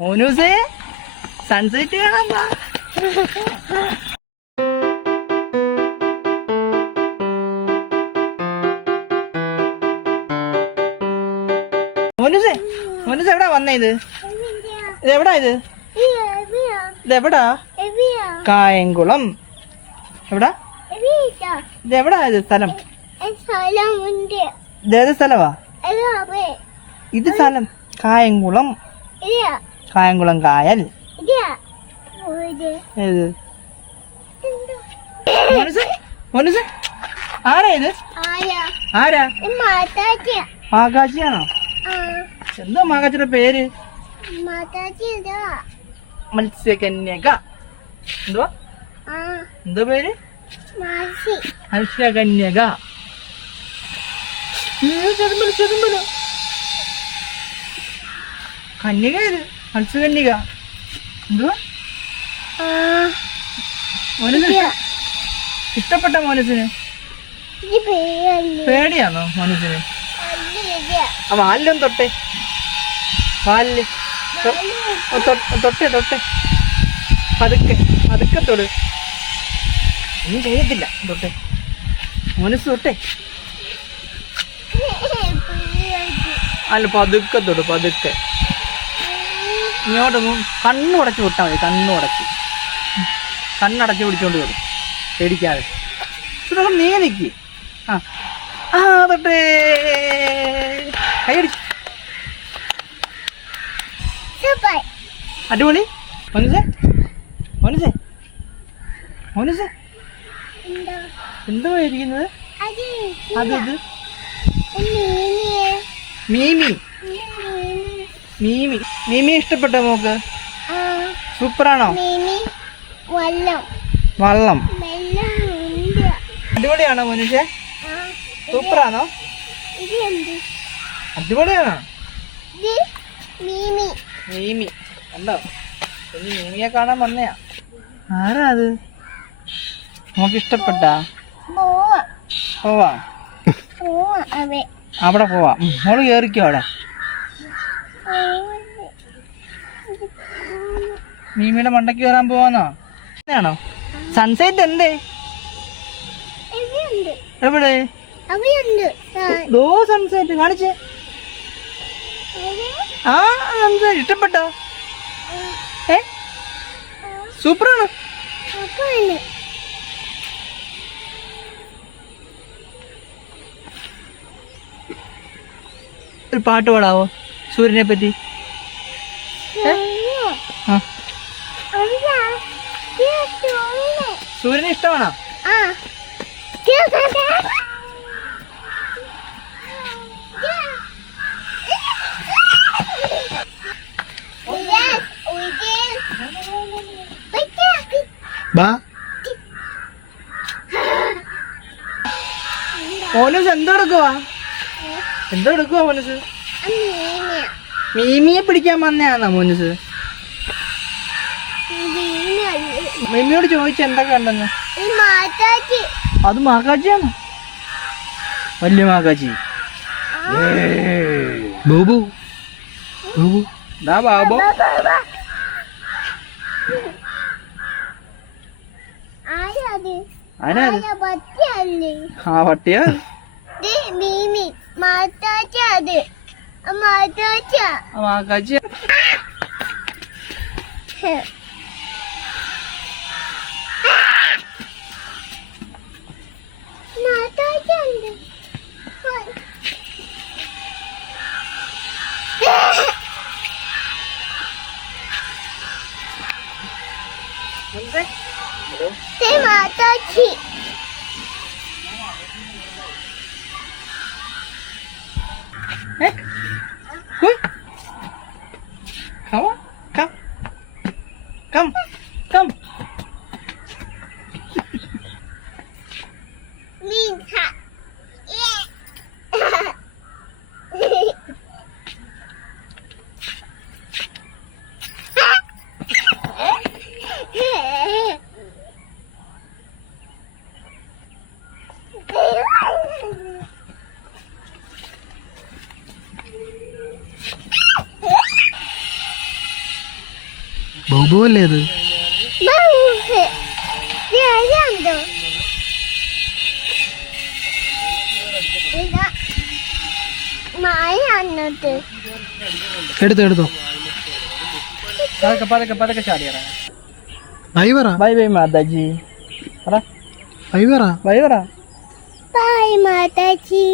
മോനൂസേ sunset കാണാൻ. മോനൂസേ മോനൂസ് എവിടാ വന്നേ ഇത്? ഇത് എവിടാ ഇത്? ഇത് എവിടാ? കായംകുളം. എവിടാ? ഇത് എവിടാ ഇത് സ്ഥലം? സ്ഥലമുണ്ട് ഇത് ഏത് സ്ഥലവാ? ഇത് സ്ഥലം കായംകുളം. കായംകുളം കായൽ. ഏത്? ആരാ ഇത്? ആരാ? ആരാ? മാതാജി മാകാച്ചിയാണോ ആ. എന്താ മാകാച്ചിയുടെ പേര്? മത്സ്യകന്യക. എന്തുവാ? എന്താ പേര്? മത്സ്യകന്യക. കന്യക ഇത്. മത്സ്യകന്യക എന്തുവാ? ഇഷ്ടപ്പെട്ട മോനസിന് പേടിയാണോ മോനസിന് ആ വാലിലും തൊട്ടെ. വാലിൽ. തൊട്ടെ തൊട്ടെ. പതുക്കെ പതുക്കെ തൊട്. ഒന്നും ചെയ്യത്തില്ല തൊട്ടെ. മോനസ് തൊട്ടെ. അല്ല പതുക്കെ തൊട് പതുക്കെ. ഇങ്ങോട്ട് കണ്ണു കണ്ണുടച്ച് വിട്ടാൽ മതി കണ്ണുടച്ച് കണ്ണടച്ച് പിടിച്ചോണ്ട് വരും. പേടിക്കാതെ. ഇതൊക്കെ നീ നിക്ക്. ആ ആ തൊട്ടേ. സൂപ്പർ അടിപൊളി. മനസ്സേ മനസ്സേ മനസ്സേ എന്താ? എന്തോ ഇരിക്കുന്നത് അത് അത് ഇത്? മീമി മീമി മീമി ഇഷ്ടപ്പെട്ടോ മോക്ക്? സൂപ്പറാണോ? വള്ളം. അടിപൊളിയാണോ മനുഷ്യ? സൂപ്പറാണോ? അടിപൊളിയാണോ? മീമി. മീമി. കണ്ടോ? ഇനി മീമിയെ കാണാൻ വന്നയാ. ആരാ അത്? നമുക്ക് ഇഷ്ടപ്പെട്ടാ? പോവാ പോവാ. പോവാ അവേ. അവിടെ പോവാ. മോൾ കേറിക്കോ അവിടെ. മീമിയുടെ മണ്ടയ്ക്ക് കയറാൻ പോവാന്നോ? ആണോ സൺസെറ്റ് എന്തേ എവിടെ? ദോ സൺസെറ്റ് കാണിച്ച്. ആ സൺസെറ്റ് ഇഷ്ടപ്പെട്ടോ? ഏ? സൂപ്പറാണ്. ഒരു പാട്ട് പാടാവോ? സൂര്യനെ പറ്റി? സൂര്യനെ ഇഷ്ടമാണോ? ബാ. എന്തോ എടുക്കുവാ? എന്തോ എടുക്കുവാ മോനസ് മീമിയെ പിടിക്കാൻ വന്നയാണോ മോനസ്? മീമിയോട് ചോദിച്ച എന്തൊക്കെ ഉണ്ടെന്ന് അത് മാക്കാച്ചിയാണ് വലിയ മാക്കാച്ചി ബോബു. ബോബു. ദാ ബാബു? ആ പട്ടിയാ മീമി മാതാജി അത് മാതാജി ആ മാക്കാച്ചി മാതാജി ഉണ്ട് ദേ Mataji Eh? Huh? Come on, come. Come, come. Linka. Yeah. ബൗബു അല്ലേ അത് എടുത്തോ എടുത്തോ. പതുക്കെ പതുക്കെ പതുക്കെ ചാടിയറാ ബൈ പറ. ബൈ ബൈ മാതാജി. പറ. ബൈ പറ. ബൈ പറ. ബൈ മാതാജി.